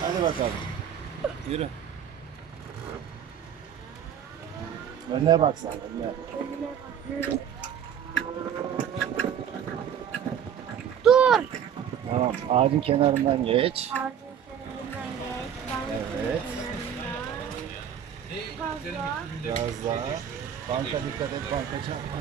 Hadi bakalım. Yürü. Önüne bak sen önüne. Dur. Tamam ağacın kenarından geç. Ağacın kenarından geç. Ben Evet. Gazla. Biraz daha. Banka dikkat et banka çarpma.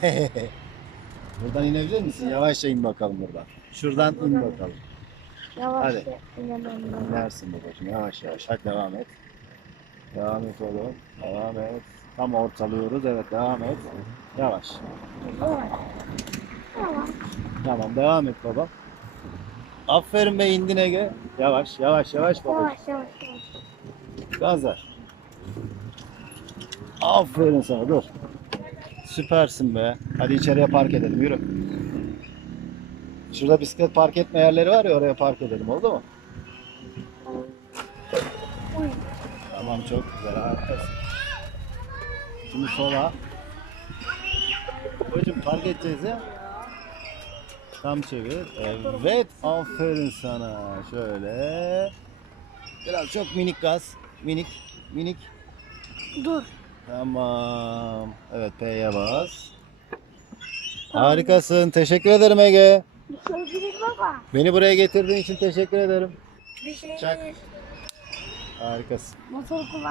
buradan inebilir misin? Yavaşça in bakalım buradan. Şuradan in bakalım. Yavaş. Hadi. inemem ben. İnersin babacığım yavaş yavaş. Hadi devam et. Devam et oğlum. Devam et. Tam ortalıyoruz. Evet devam et. Yavaş. Yavaş. Yavaş. Tamam devam et baba. Aferin be indin Ege. Yavaş yavaş yavaş babacığım. Yavaş yavaş. yavaş. Gaz ver. Aferin sana dur. Süpersin be. Hadi içeriye park edelim yürü. Şurada bisiklet park etme yerleri var ya oraya park edelim oldu mu? Tamam çok güzel harikasın. Şimdi sola. Babacım park edeceğiz ya. Tam çevir. Evet aferin sana. Şöyle. Biraz çok minik gaz. Minik minik. Dur. Tamam. Evet P'ye bas. Harikasın. Teşekkür ederim Ege. Bir şey baba. Beni buraya getirdiğin için teşekkür ederim. Bir şey Çak. Harikasın. Motor kullan.